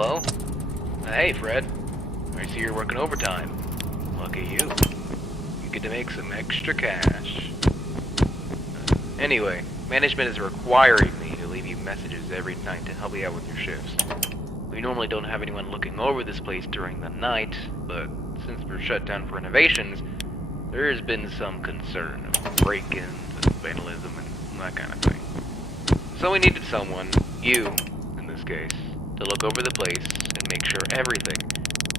Hello? Hey, Fred. I see you're working overtime. Lucky you. You get to make some extra cash. Anyway, management is requiring me to leave you messages every night to help you out with your shifts. We normally don't have anyone looking over this place during the night, but since we're shut down for renovations, there has been some concern of break-ins and vandalism and that kind of thing. So we needed someone, you in this case, to look over the place and make sure everything,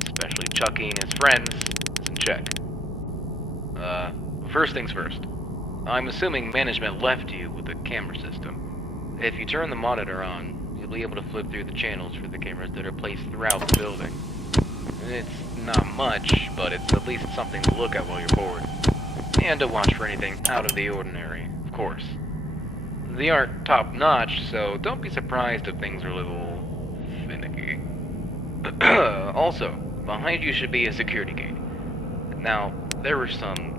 especially Chucky and his friends, is in check. First things first. I'm assuming management left you with the camera system. If you turn the monitor on, you'll be able to flip through the channels for the cameras that are placed throughout the building. It's not much, but it's at least something to look at while you're bored. And to watch for anything out of the ordinary, of course. They aren't top-notch, so don't be surprised if things are a little finicky. Also, behind you should be a security gate. Now, there were some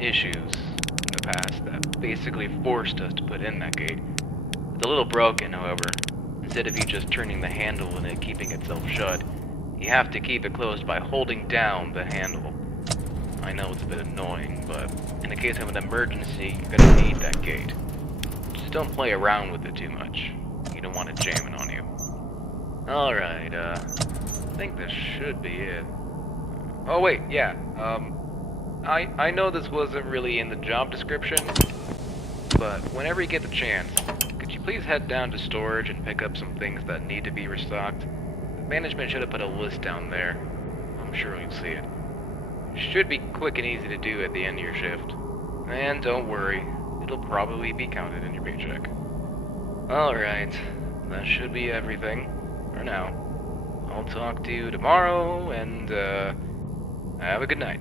issues in the past that basically forced us to put in that gate. It's a little broken, however. Instead of you just turning the handle and it keeping itself shut, you have to keep it closed by holding down the handle. I know it's a bit annoying, but in the case of an emergency, you're gonna need that gate. Just don't play around with it too much. You don't want it jamming on you. Alright, I think this should be it. Oh wait, yeah, I know this wasn't really in the job description, but whenever you get the chance, could you please head down to storage and pick up some things that need to be restocked? Management should have put a list down there. I'm sure you'll see it. Should be quick and easy to do at the end of your shift. And don't worry, it'll probably be counted in your paycheck. Alright, that should be everything for now. I'll talk to you tomorrow, and have a good night.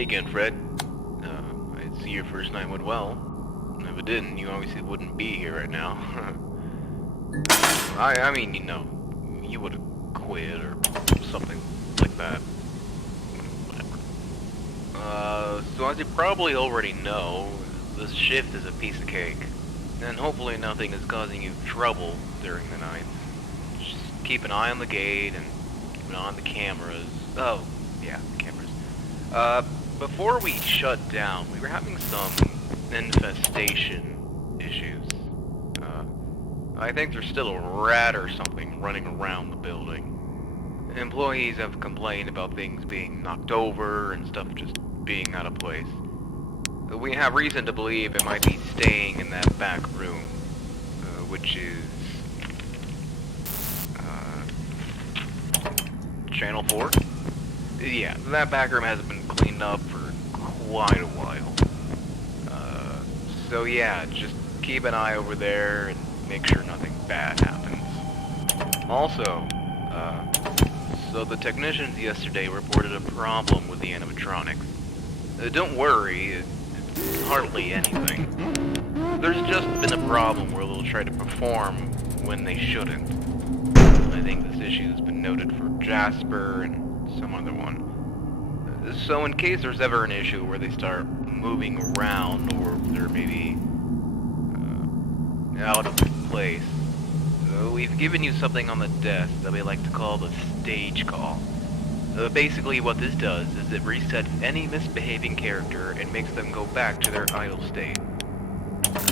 Hey again, Fred. I see your first night went well. If it didn't, you obviously wouldn't be here right now. I mean, you know, you would have quit or something like that. Whatever. So as you probably already know, this shift is a piece of cake. And hopefully nothing is causing you trouble during the night. Just keep an eye on the gate and keep an eye on the cameras. Oh, yeah, the cameras. Before we shut down, we were having some infestation issues. I think there's still a rat or something running around the building. Employees have complained about things being knocked over and stuff just being out of place. We have reason to believe it might be staying in that back room, which is Channel 4? Yeah, that back room hasn't been cleaned up for quite a while. So yeah, just keep an eye over there and make sure nothing bad happens. Also, so the technicians yesterday reported a problem with the animatronics. Don't worry, it's hardly anything. There's just been a problem where they'll try to perform when they shouldn't. I think this issue has been noted for Jasper and some other one. So in case there's ever an issue where they start moving around or they're maybe out of place, we've given you something on the desk that we like to call the stage call. Basically what this does is it resets any misbehaving character and makes them go back to their idle state.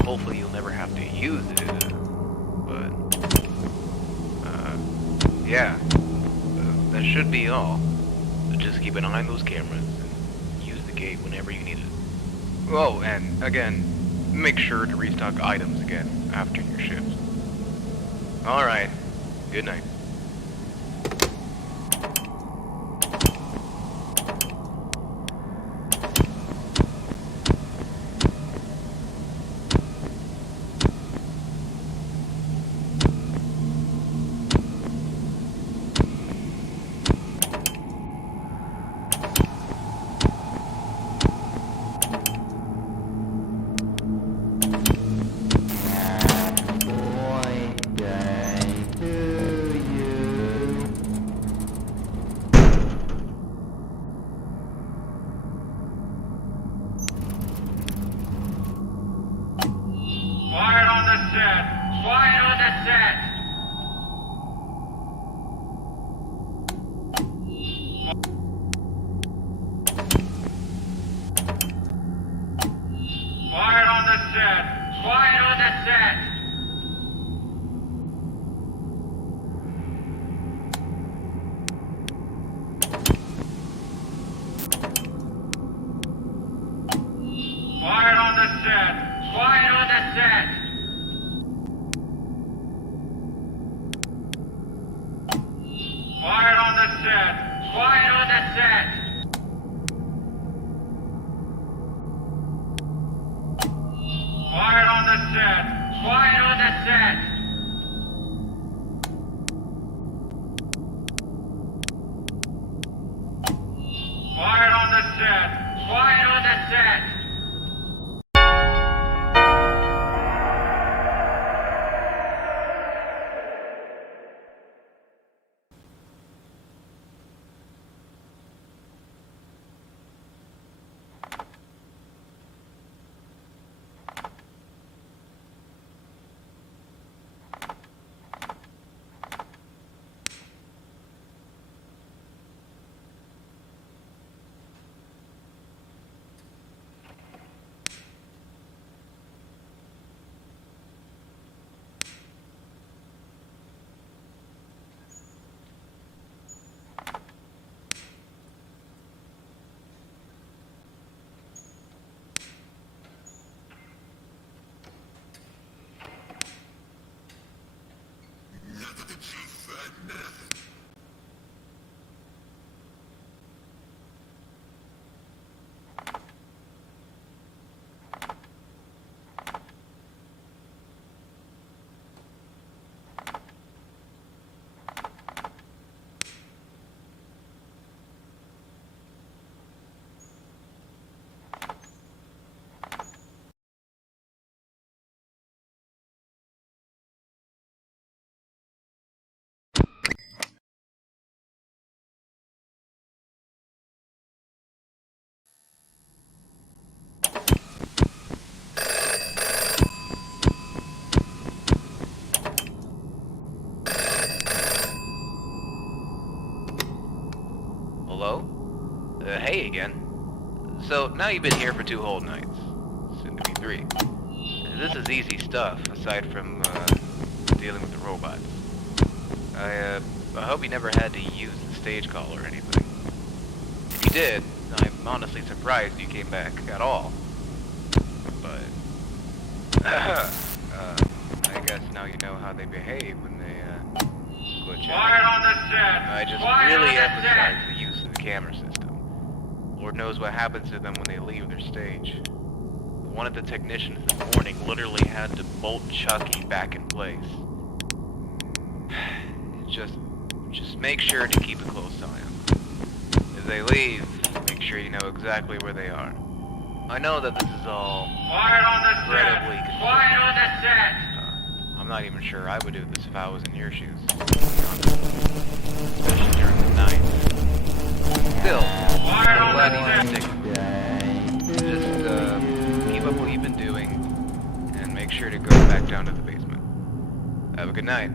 Hopefully you'll never have to use it, but yeah, that should be all. Just keep an eye on those cameras and use the gate whenever you need it. Oh, and again, make sure to restock items again after your shift. Alright, good night. Quiet on the set! Quiet on the set! Quiet on the set! Quiet on the set! Quiet on the set! Quiet on the set! Quiet on the set! Quiet on the set! Quiet on the set! Quiet on the set! Quiet on the set! Quiet on the set! Hey again. So, now you've been here for 2 whole nights. Soon to be 3. This is easy stuff, aside from, dealing with the robots. I hope you never had to use the stage call or anything. If you did, I'm honestly surprised you came back at all. But, I guess now you know how they behave when they, glitch out. Quiet on the set. I just Quiet really on the emphasize set. the use of the camera system. Lord knows what happens to them when they leave their stage. One of the technicians this morning literally had to bolt Chucky back in place. Just make sure to keep a close eye on them. If they leave, make sure you know exactly where they are. I know that this is all Quiet on the incredibly set. Quiet on the set. I'm not even sure I would do this if I was in your shoes. Especially during the night. Still, Quiet I'm on glad the you set. stick. Just keep up what you've been doing and make sure to go back down to the basement. Have a good night.